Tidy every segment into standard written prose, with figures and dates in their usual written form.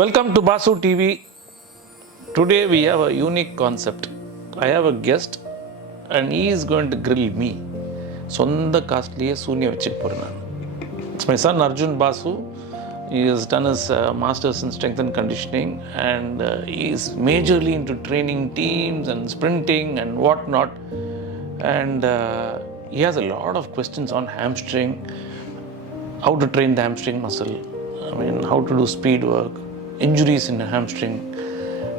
Welcome to Basu TV. Today we have a unique concept. I have a guest and he is going to grill me. சொந்த காஸ்ட்லியே சூனியம் வச்சுட்டு போகிறேன் நான். It's my son Arjun Basu. He has done his masters in strength and conditioning and he is majorly into training teams and sprinting and whatnot. And he has a lot of questions on hamstring, how to train the hamstring muscle, how to do speed work, injuries in the hamstring,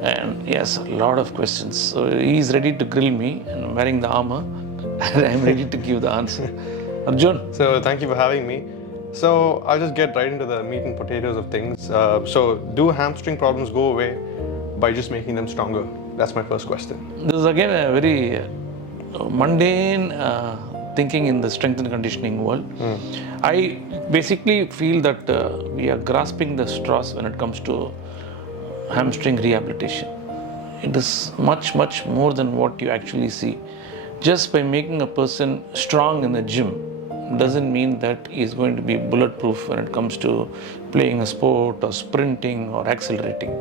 and yes, a lot of questions. So he is ready to grill me and I'm wearing the armor and I'm ready to give the answer. Arjun. So thank you for having me. So I'll just get right into the meat and potatoes of things. So do hamstring problems go away by just making them stronger? That's my first question. This is again a very mundane thinking in the strength and conditioning world. I basically feel that we are grasping the straws when it comes to hamstring rehabilitation. It is much more than what you actually see. Just by making a person strong in the gym doesn't mean that he is going to be bulletproof when it comes to playing a sport or sprinting or accelerating.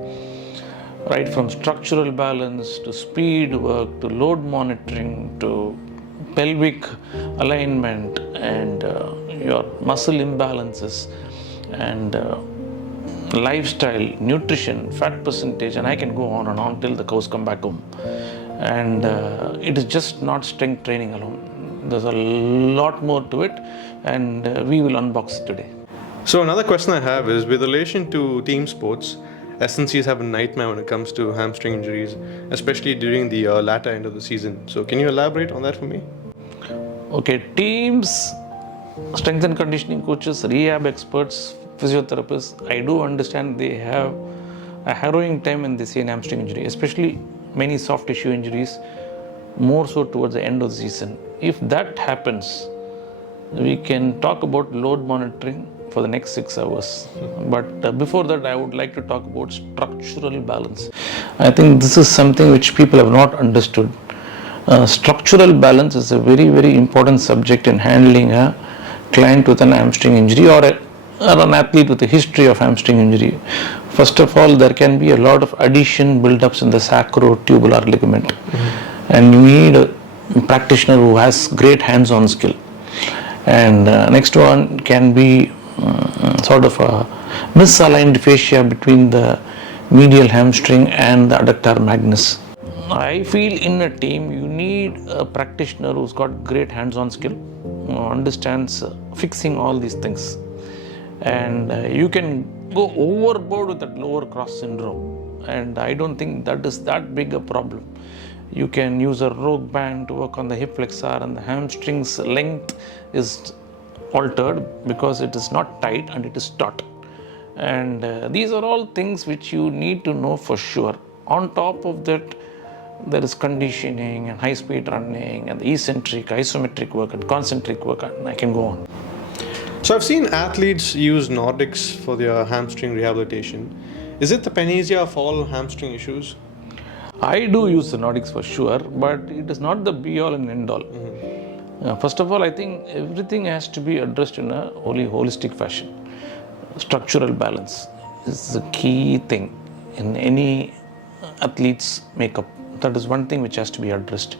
Right from structural balance to speed work to load monitoring to pelvic alignment and your muscle imbalances and lifestyle, nutrition, fat percentage, and I can go on and on till the cows come back home. And it is just not strength training alone. There's a lot more to it and we will unbox it today. So another question I have is with relation to team sports, SNCs have a nightmare when it comes to hamstring injuries, especially during the latter end of the season. So can you elaborate on that for me? Okay, teams, strength and conditioning coaches, rehab experts, physiotherapists, I do understand they have a harrowing time when they see an hamstring injury, especially many soft tissue injuries, more so towards the end of the season. If that happens, we can talk about load monitoring for the next 6 hours. But before that, I would like to talk about structural balance. I think this is something which people have not understood. Structural balance is a very important subject in handling a client with an hamstring injury or an athlete with a history of hamstring injury. First of all, there can be a lot of adhesion build-ups in the sacrotubular ligament. And you need a practitioner who has great hands-on skill. And next one can be sort of a misaligned fascia between the medial hamstring and the adductor magnus. I feel in a team you need a practitioner who's got great hands-on skill, who understands fixing all these things. And you can go overboard with that lower cross syndrome. And I don't think that is that big a problem. You can use a rogue band to work on the hip flexor and the hamstring's length is altered because it is not tight and it is taut. And these are all things which you need to know for sure. On top of that, there is conditioning and high speed running and the eccentric, isometric work and concentric work, and I can go on. So I've seen athletes use Nordics for their hamstring rehabilitation. Is it the panacea of all hamstring issues? I do use the Nordics for sure, but it is not the be-all and end-all. First of all, I think everything has to be addressed in a holistic fashion. Structural balance is the key thing in any athlete's makeup. That is one thing which has to be addressed.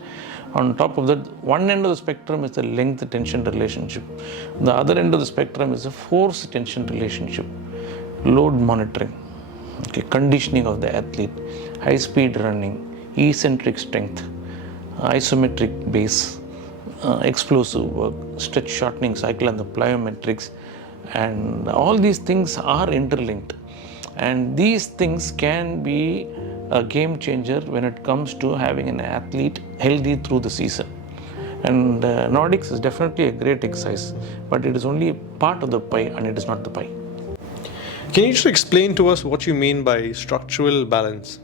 On top of that, one end of the spectrum is the length-tension relationship. The other end of the spectrum is the force-tension relationship. Load monitoring, conditioning of the athlete, high-speed running, eccentric strength, isometric base, explosive work, stretch shortening cycle and the plyometrics, and all these things are interlinked. And these things can be a game changer when it comes to having an athlete healthy through the season. And Nordics is definitely a great exercise, but it is only part of the pie and it is not the pie. Can you just explain to us what you mean by structural balance?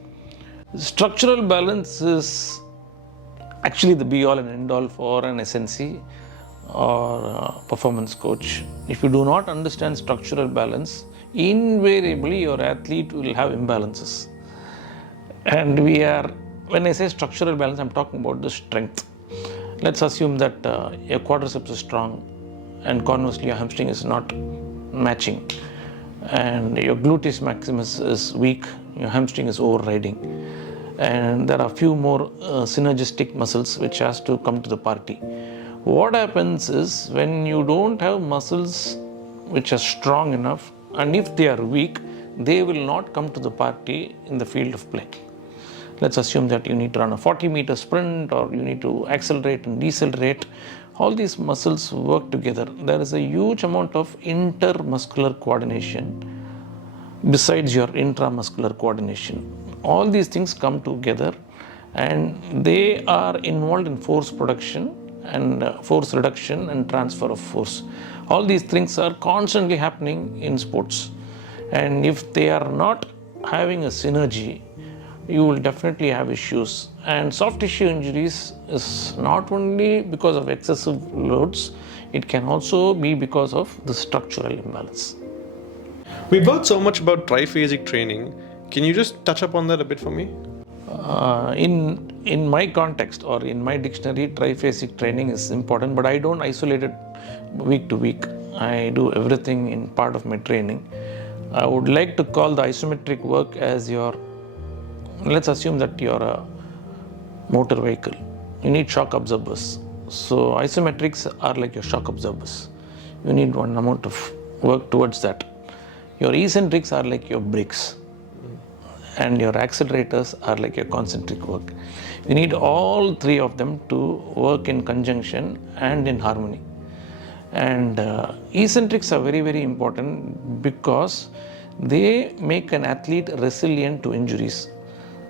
Structural balance is actually the be-all and end-all for an SNC or performance coach. If you do not understand structural balance, invariably your athlete will have imbalances. And when I say structural balance, I'm talking about the strength. Let's assume that your quadriceps is strong and conversely your hamstring is not matching. and your gluteus maximus is weak, your hamstring is overriding, and there are few more synergistic muscles which has to come to the party. What happens is when you don't have muscles which are strong enough, and if they are weak, they will not come to the party in the field of play. Let's assume that you need to run a 40-meter sprint, or you need to accelerate and decelerate. All these muscles work together. There is a huge amount of intermuscular coordination besides your intramuscular coordination. All these things come together, and they are involved in force production and force reduction and transfer of force. All these things are constantly happening in sports, and if they are not having a synergy, you will definitely have issues. And soft tissue injuries is not only because of excessive loads, it can also be because of the structural imbalance. We've heard so much about triphasic training. Can you just touch upon that a bit for me? In my context or in my dictionary, triphasic training is important, but I don't isolate it week to week. I do everything in part of my training. I would like to call the isometric work as your, let's assume that you're a motor vehicle. You need shock absorbers. So isometrics are like your shock absorbers. You need one amount of work towards that. Your eccentrics are like your brakes, and your accelerators are like your concentric work. You need all three of them to work in conjunction and in harmony. And eccentrics are very, very important because they make an athlete resilient to injuries.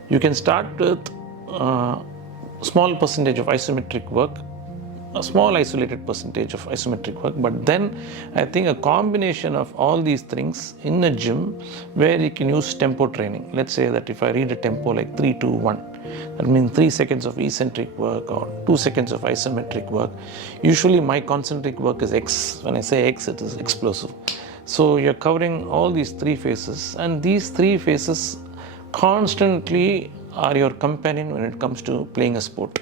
You can start with a small percentage of isometric work, a small isolated percentage of isometric work, but then I think a combination of all these things in a gym where you can use tempo training. Let's say that if I read a tempo like 3, 2, 1, that means 3 seconds of eccentric work or 2 seconds of isometric work. Usually my concentric work is X. When I say X, it is explosive. So you're covering all these 3 phases, and these 3 phases constantly are your companion when it comes to playing a sport.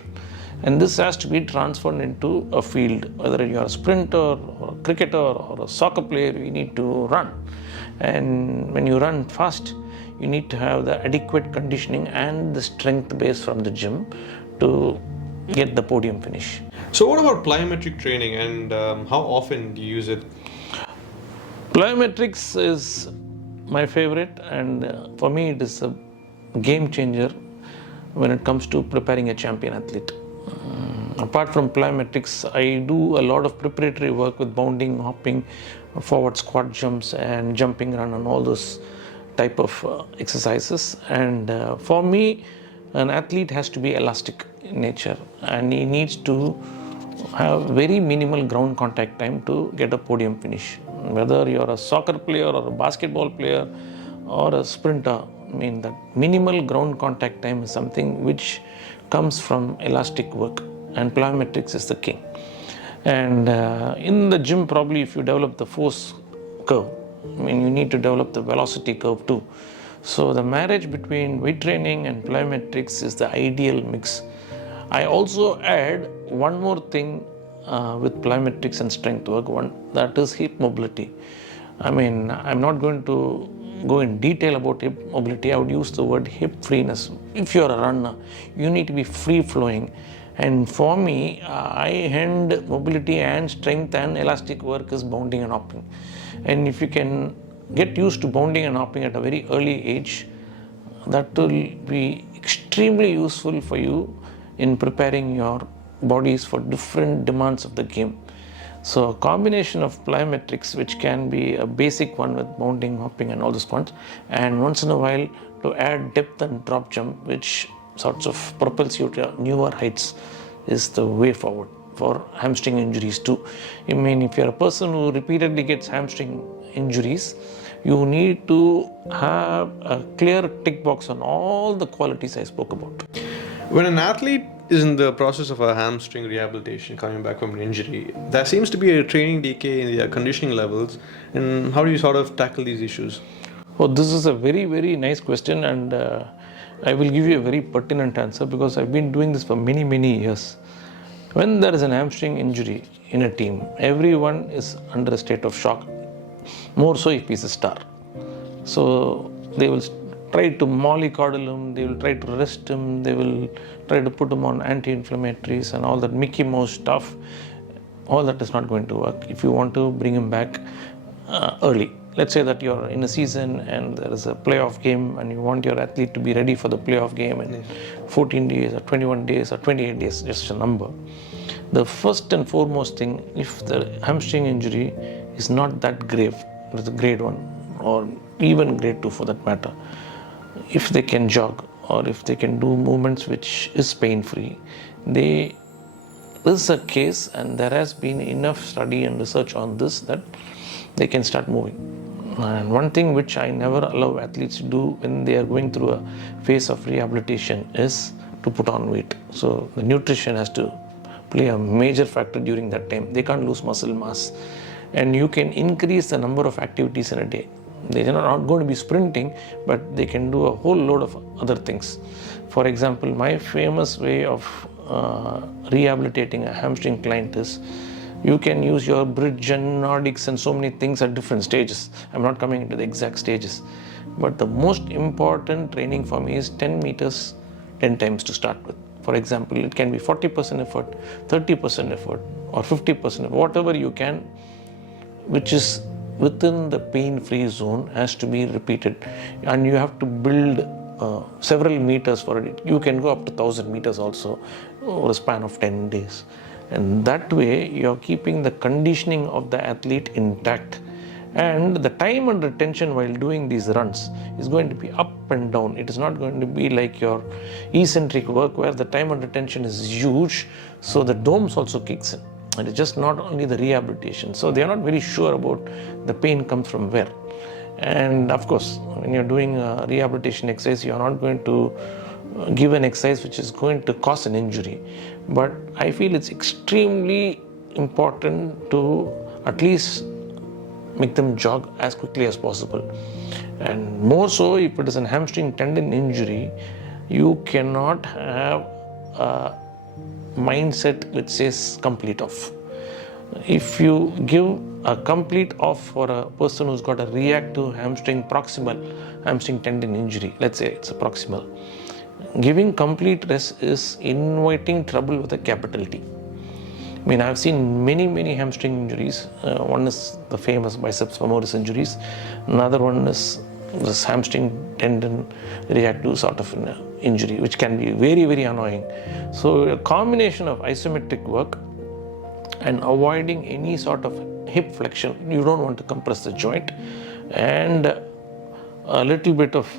And this has to be transferred into a field. Whether you're a sprinter or a cricketer or a soccer player, you need to run. And when you run fast, you need to have the adequate conditioning and the strength base from the gym to get the podium finish. So what about plyometric training, and how often do you use it? Plyometrics is my favorite, and for me it is a game changer when it comes to preparing a champion athlete. Apart from plyometrics, I do a lot of preparatory work with bounding, hopping, forward squat jumps, and jumping run, and all those type of exercises. And for me, an athlete has to be elastic in nature, and he needs to have very minimal ground contact time to get a podium finish. Whether you're a soccer player or a basketball player or a sprinter, I mean, that minimal ground contact time is something which comes from elastic work, and plyometrics is the king. And in the gym, probably if you develop the force curve, I mean, you need to develop the velocity curve too. So the marriage between weight training and plyometrics is the ideal mix. I also add one more thing with plyometrics and strength work, that is hip mobility. I mean, I'm not going to go in detail about hip mobility. I would use the word hip freeness. If you're a runner, you need to be free flowing. And for me, high-end mobility and strength and elastic work is bounding and hopping. And if you can get used to bounding and hopping at a very early age, that will be extremely useful for you in preparing your bodies for different demands of the game. So a combination of plyometrics, which can be a basic one with bounding, hopping and all those ones, and once in a while to add depth and drop jump, which sorts of propels you to newer heights, is the way forward for hamstring injuries too. I mean, if you're a person who repeatedly gets hamstring injuries, you need to have a clear tick box on all the qualities I spoke about. When an athlete is in the process of a hamstring rehabilitation, coming back from an injury, there seems to be a training decay in their conditioning levels. And how do you sort of tackle these issues? Oh, this is a very, very nice question, and I will give you a very pertinent answer because I've been doing this for many, many years. When there is an hamstring injury in a team, everyone is under a state of shock, more so if he's a star. So they will try to mollycoddle him, they will try to rest him, they will try to put him on anti-inflammatories and all that Mickey Mouse stuff. All that is not going to work if you want to bring him back early. Let's say that you're in a season and there is a playoff game and you want your athlete to be ready for the playoff game in 14 days or 21 days or 28 days, just a number. The first and foremost thing, if the hamstring injury is not that grave, it's a grade 1 or even grade 2 for that matter, if they can jog or if they can do movements which is pain-free, this is a case, and there has been enough study and research on this that they can start moving. And one thing which I never allow athletes to do when they are going through a phase of rehabilitation is to put on weight. So the nutrition has to play a major factor during that time. They can't lose muscle mass, and you can increase the number of activities in a day. They are not going to be sprinting, but they can do a whole load of other things. For example, my famous way of rehabilitating a hamstring client is you can use your bridge and Nordics and so many things at different stages. I'm not coming into the exact stages, but the most important training for me is 10 meters 10 times to start with. For example, it can be 40% effort, 30% effort, or 50% effort, whatever you can, which is within the pain-free zone, has to be repeated. And you have to build several meters for it. You can go up to 1,000 meters also over a span of 10 days. And that way, you're keeping the conditioning of the athlete intact. And the time and retention while doing these runs is going to be up and down. It is not going to be like your eccentric work where the time and retention is huge, so the DOMS also kicks in. And it's just not only the rehabilitation. So they are not very sure about the pain comes from where. And of course, when you're doing a rehabilitation exercise, you're not going to give an exercise which is going to cause an injury. But I feel it's extremely important to at least make them jog as quickly as possible. And more so if it is a hamstring tendon injury, you cannot have a mindset which says complete off. If you give a complete off for a person who's got a reactive proximal hamstring tendon injury, let's say it's a proximal, giving complete rest is inviting trouble with a capital T. I mean, I've seen many hamstring injuries. One is the famous biceps femoris injuries. Another one is this hamstring tendon reactive sort of an injury, which can be very annoying. So a combination of isometric work and avoiding any sort of hip flexion, you don't want to compress the joint, and a little bit of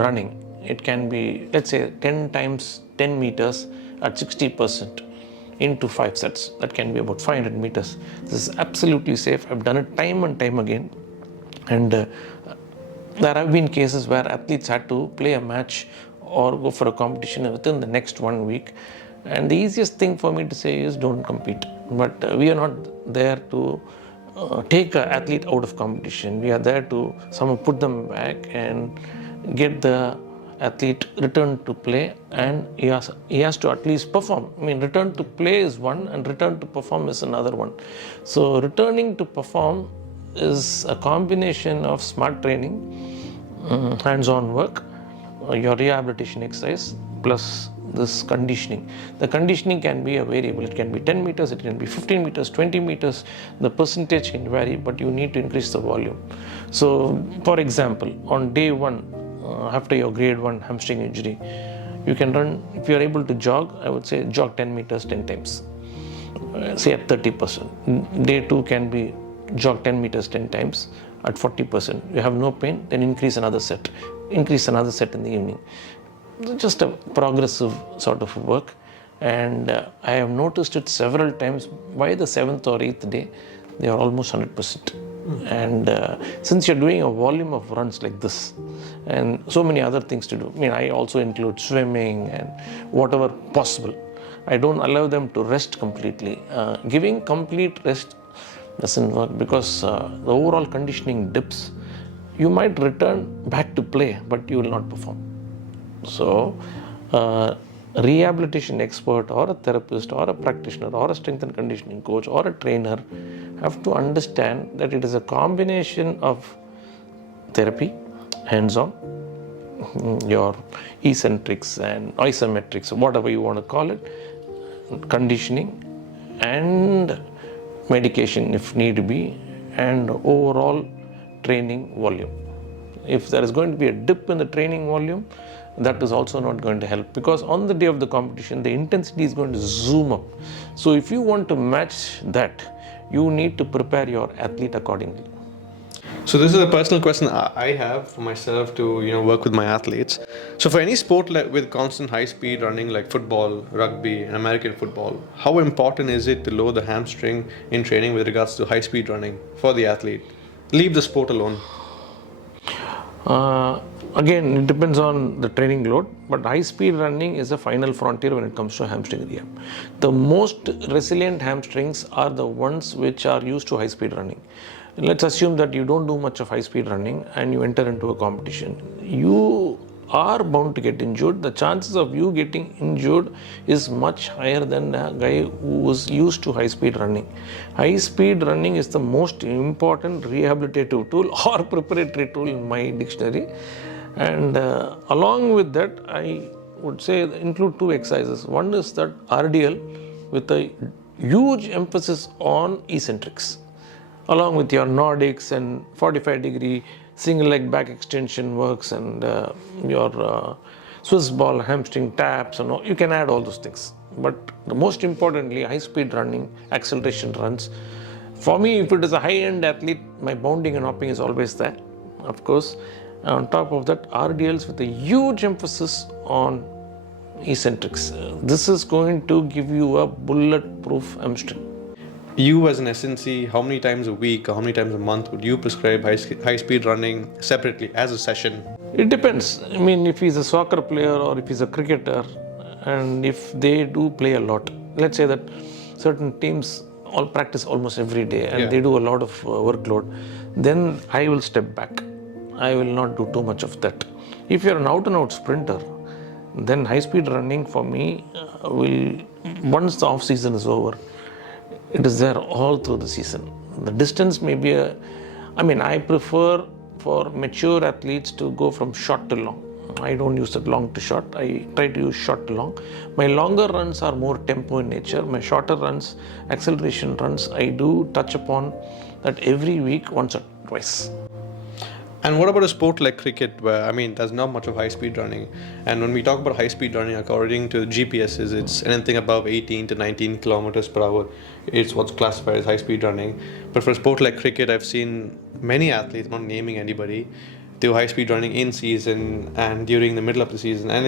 running. It can be, let's say, 10 times 10 meters at 60% into 5 sets. That can be about 500 meters. This is absolutely safe. I've done it time and time again. And there have been cases where athletes had to play a match or go for a competition within the next 1 week. And the easiest thing for me to say is don't compete. But we are not there to take an athlete out of competition. We are there to somehow put them back and get the athlete return to play, and he has to at least perform. I mean, return to play is one and return to perform is another one. So returning to perform is a combination of smart training, hands-on work, your rehabilitation exercise, plus this conditioning. The conditioning can be a variable. It can be 10 meters, it can be 15 meters, 20 meters. The percentage can vary, but you need to increase the volume. So, for example, on day 1, after your grade 1 hamstring injury, you can run, if you are able to jog, I would say jog 10 meters 10 times, say at 30%. Day 2 can be jog 10 meters 10 times at 40%. You have no pain, then increase another set in the evening. Just a progressive sort of work. And I have noticed it several times. By the 7th or 8th day, they are almost 100%. And since you're doing a volume of runs like this and so many other things to do, I mean, I also include swimming and whatever possible. I don't allow them to rest completely. Giving complete rest doesn't work because the overall conditioning dips. You might return back to play, but you will not perform. So, a rehabilitation expert or a therapist or a practitioner or a strength and conditioning coach or a trainer have to understand that it is a combination of therapy, hands-on, your eccentrics and isometrics, whatever you want to call it, conditioning and medication if need be, and overall training volume. If there is going to be a dip in the training volume, that is also not going to help, because on the day of the competition the intensity is going to zoom up. So if you want to match that, you need to prepare your athlete accordingly. So this is a personal question I have for myself to work with my athletes. So for any sport with constant high speed running like football, rugby, and American football, how important is it to load the hamstring in training with regards to high speed running for the athlete? Leave the sport alone. Again, it depends on the training load, but high speed running is a final frontier when it comes to hamstring rehab. The most resilient hamstrings are the ones which are used to high speed running. Let's assume that you don't do much of high speed running and you enter into a competition. You are bound to get injured. The chances of you getting injured is much higher than a guy who was used to high speed running. High speed running is the most important rehabilitative tool or preparatory tool in my dictionary. And along with that, I would say include two exercises. One is that RDL with a huge emphasis on eccentrics, along with your Nordics and 45-degree single leg back extension works and your Swiss ball hamstring taps, and all. You can add all those things. But most importantly, high speed running, acceleration runs. For me, if it is a high-end athlete, my bounding and hopping is always there, of course. On top of that, RDLs with a huge emphasis on eccentrics. This is going to give you a bulletproof hamstring. You as an SNC, how many times a week or how many times a month would you prescribe high speed running separately as a session? It depends. I mean, if he's a soccer player or if he's a cricketer, and if they do play a lot, let's say that certain teams all practice almost every day and they do a lot of workload, then I will step back. I will not do too much of that. If you're an out and out sprinter, then high speed running for me will, once the off season is over, it is there all through the season. The distance may be I prefer for mature athletes to go from short to long. I don't use that long to short. I try to use short to long. My longer runs are more tempo in nature. My shorter runs, acceleration runs, I do touch upon that every week, once or twice. And what about a sport like cricket where, there's not much of high-speed running. And when we talk about high-speed running, according to GPSs, it's anything above 18 to 19 kilometers per hour. It's what's classified as high-speed running. But for a sport like cricket, I've seen many athletes, not naming anybody, do high-speed running in season and during the middle of the season. And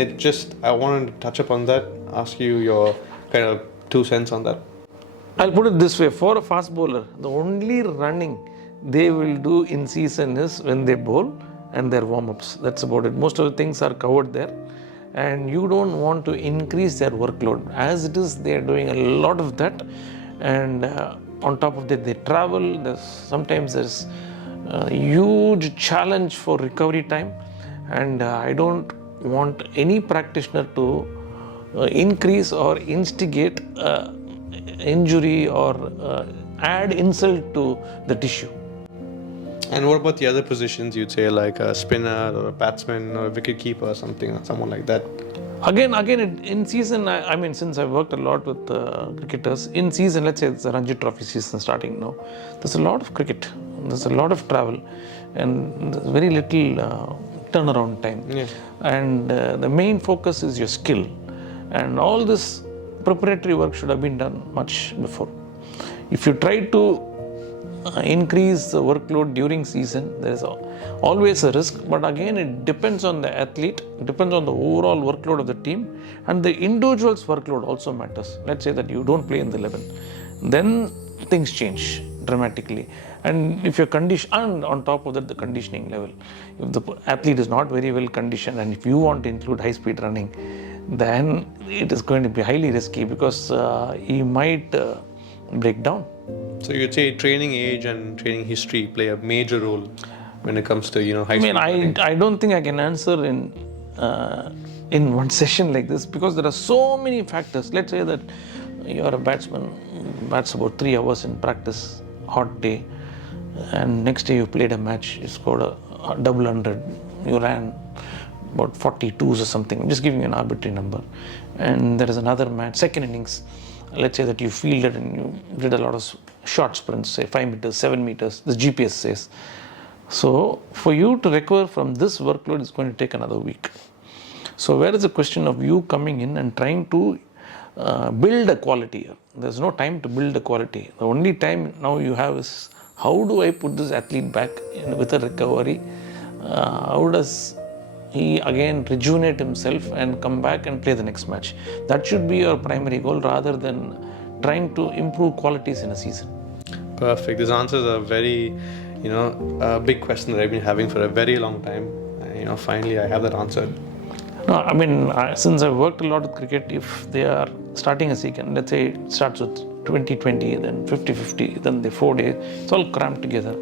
I wanted to touch upon that, ask you your kind of 2 cents on that. I'll put it this way. For a fast bowler, the only running they will do in season is when they bowl and their warm-ups. That's about it. Most of the things are covered there, and you don't want to increase their workload. As it is, they are doing a lot of that, and on top of that, they travel. Sometimes there's a huge challenge for recovery time, and I don't want any practitioner to increase or instigate injury or add insult to the tissue. And what about the other positions you'd say, like a spinner or a batsman or a wicket keeper or someone like that? Again, in season, since I've worked a lot with cricketers, in season, let's say it's the Ranji Trophy season starting now, there's a lot of cricket, there's a lot of travel, and there's very little turnaround time. Yeah. And the main focus is your skill. And all this preparatory work should have been done much before. If you try to increase the workload during season, there is always a risk, but again it depends on the athlete, depends on the overall workload of the team, and the individual's workload also matters. Let's say that you don't play in the 11, then things change dramatically. And if you're conditioned, and on top of that, the conditioning level, if the athlete is not very well conditioned, and if you want to include high speed running, then it is going to be highly risky, because he might break down. So you'd say training age and training history play a major role when it comes to high speed running? I don't think I can answer in one session like this, because there are so many factors. Let's say that you're a batsman, bats about 3 hours in practice, hot day, and next day you played a match, you scored a double 100, you ran about 42s or something, I'm just giving you an arbitrary number, and there is another match, second innings, let's say that you fielded and you did a lot of short sprints, say 5 meters, 7 meters, the GPS says. So for you to recover from this workload is going to take another week. So where is the question of you coming in and trying to build a quality here? There's no time to build a quality. The only time now you have is, how do I put this athlete back with a recovery? How does he again rejuvenate himself and come back and play the next match? That should be your primary goal rather than trying to improve qualities in a season. Perfect. These answers are very, a big question that I've been having for a very long time. Finally I have that answered. No, I mean, since I've worked a lot with cricket, if they are starting a season, let's say it starts with 20-20, then 50-50, then the 4 days, it's all cramped together.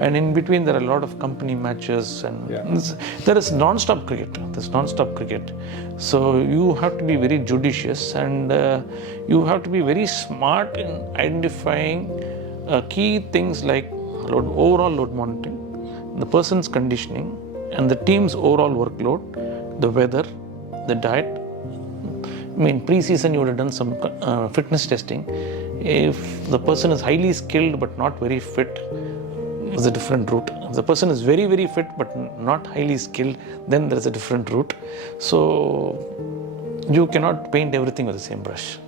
And in between, there are a lot of company matches, and there is non-stop cricket. There's non-stop cricket. So you have to be very judicious, and you have to be very smart in identifying key things like overall load monitoring, the person's conditioning, and the team's overall workload, the weather, the diet. I mean, pre-season you would have done some fitness testing. If the person is highly skilled but not very fit, it's a different route. If the person is very, very fit but not highly skilled, then there's a different route. So you cannot paint everything with the same brush.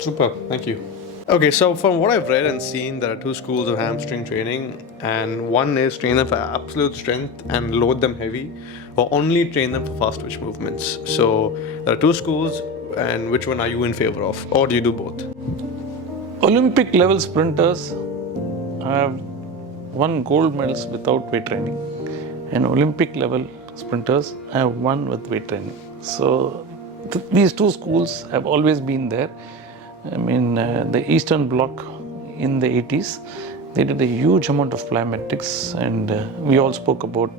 Super, thank you. Okay, so from what I've read and seen, there are two schools of hamstring training, and one is train them for absolute strength and load them heavy, or only train them for fast twitch movements. So there are two schools, and which one are you in favor of, or do you do both? Olympic level sprinters have won gold medals without weight training, and Olympic level sprinters have won with weight training. So these two schools have always been there. I mean, the Eastern Bloc in the 80s, they did a huge amount of plyometrics, and we all spoke about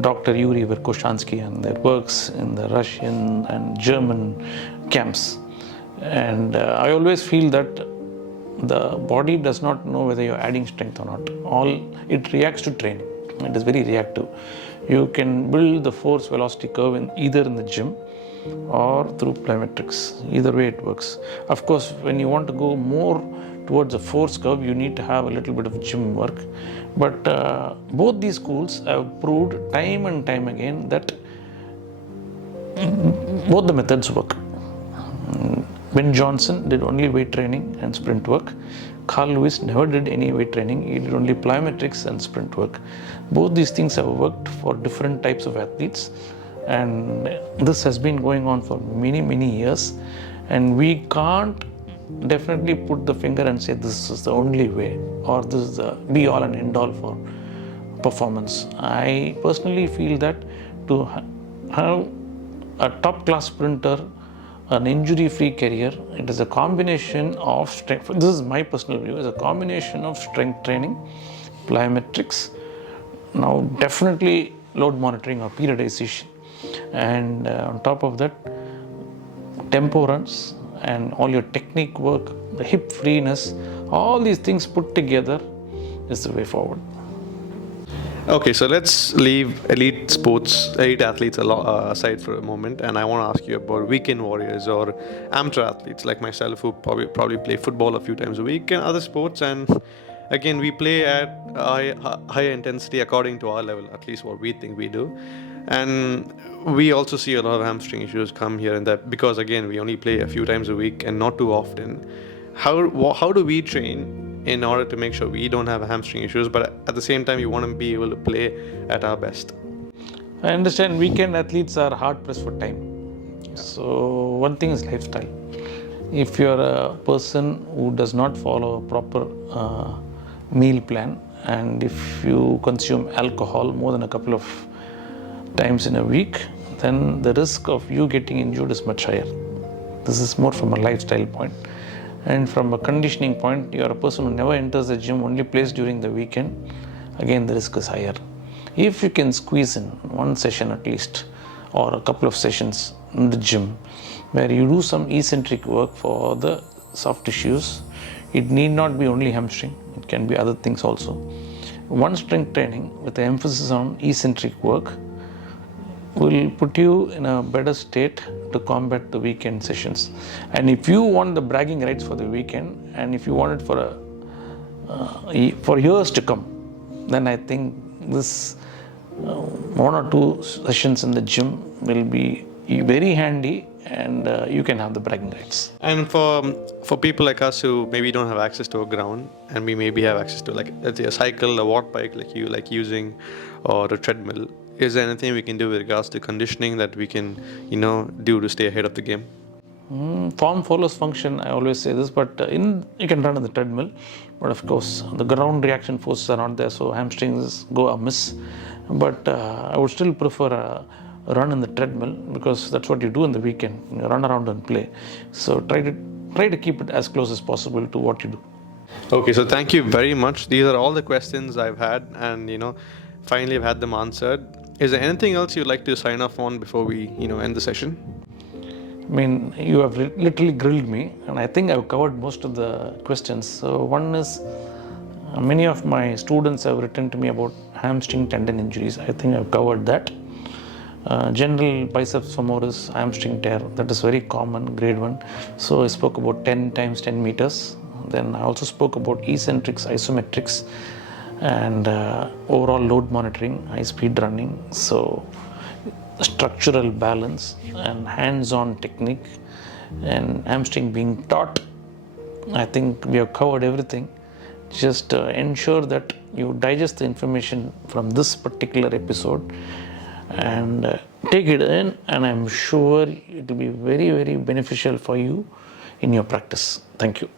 Dr. Yuri Verkhoshansky and their works in the Russian and German camps. And I always feel that the body does not know whether you're adding strength or not. It reacts to training. It is very reactive. You can build the force velocity curve either in the gym or through plyometrics. Either way it works. Of course, when you want to go more towards a force curve, you need to have a little bit of gym work. But both these schools have proved time and time again that both the methods work. Ben Johnson did only weight training and sprint work. Carl Lewis never did any weight training. He did only plyometrics and sprint work. Both these things have worked for different types of athletes. And this has been going on for many, many years. And we can't definitely put the finger and say this is the only way or this is the be all and end all for performance. I personally feel that to have a top class sprinter, an injury-free career, it is a combination of strength. This is my personal view. It's a combination of strength training, plyometrics, now definitely load monitoring or periodization, and on top of that, tempo runs and all your technique work, the hip freeness, all these things put together is the way forward. Okay, so let's leave elite athletes aside for a moment, and I want to ask you about weekend warriors or amateur athletes like myself who probably play football a few times a week and other sports. And again, we play at high intensity according to our level, at least what we think we do. And we also see a lot of hamstring issues come here and there because, again, we only play a few times a week and not too often. How do we train in order to make sure we don't have hamstring issues, but at the same time you want to be able to play at our best? I understand weekend athletes are hard pressed for time. So one thing is lifestyle. If you're a person who does not follow a proper meal plan, and if you consume alcohol more than a couple of times in a week, then the risk of you getting injured is much higher. This is more from a lifestyle point. And from a conditioning point, you are a person who never enters the gym, only plays during the weekend, again the risk is higher. If you can squeeze in one session at least, or a couple of sessions in the gym, where you do some eccentric work for the soft tissues, it need not be only hamstring, it can be other things also. one strength training with the emphasis on eccentric work will put you in a better state to combat the weekend sessions. And if you want the bragging rights for the weekend, and if you want it for years to come, then I think this one or two sessions in the gym will be very handy, and you can have the bragging rights. And for people like us who maybe don't have access to a ground, and we maybe have access to, like, let's say a cycle, a watt bike like you like using, or a treadmill, is there anything we can do with regards to conditioning that we can, do to stay ahead of the game? Form follows function, I always say this, but you can run on the treadmill, but of course the ground reaction forces are not there, so hamstrings go amiss. But I would still prefer a run in the treadmill, because that's what you do in the weekend. You run around and play. So try to keep it as close as possible to what you do. Okay, so thank you very much. These are all the questions I've had, and finally I've had them answered. Is there anything else you'd like to sign off on before we end the session? I mean, you have literally grilled me, and I think I've covered most of the questions. So one is, many of my students have written to me about hamstring tendon injuries. I think I've covered that. General biceps femoris hamstring tear, that is very common, grade 1. So I spoke about 10 times 10 meters. Then I also spoke about eccentrics, isometrics, and overall load monitoring, high speed running. So structural balance and hands-on technique, and hamstring being taught. I think we have covered everything. Just ensure that you digest the information from this particular episode and take it in, and I'm sure it will be very, very beneficial for you in your practice. Thank you.